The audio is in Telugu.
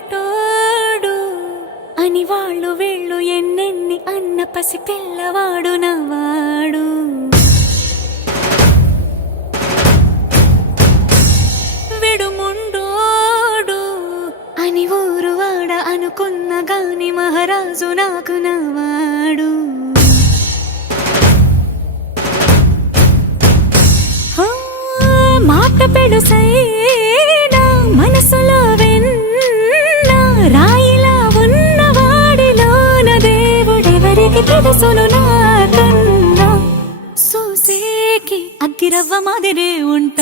మొదటోడు అని వాళ్ళు వీళ్ళు ఎన్నెన్ని అన్న పసి పిల్లవాడు నవాడు. విడుముండోడు అని ఊరు వాడ అనుకున్న గాని మహారాజు నాకు నవాడు. మాట పెడుసైనా మనసులో వెన్న రాయిలా ఉన్నవాడిలోన దేవుడెవరికి తెలుసును నాకన్నా. సూసేకి అగ్గిరవ్వ మాదిరే ఉంటా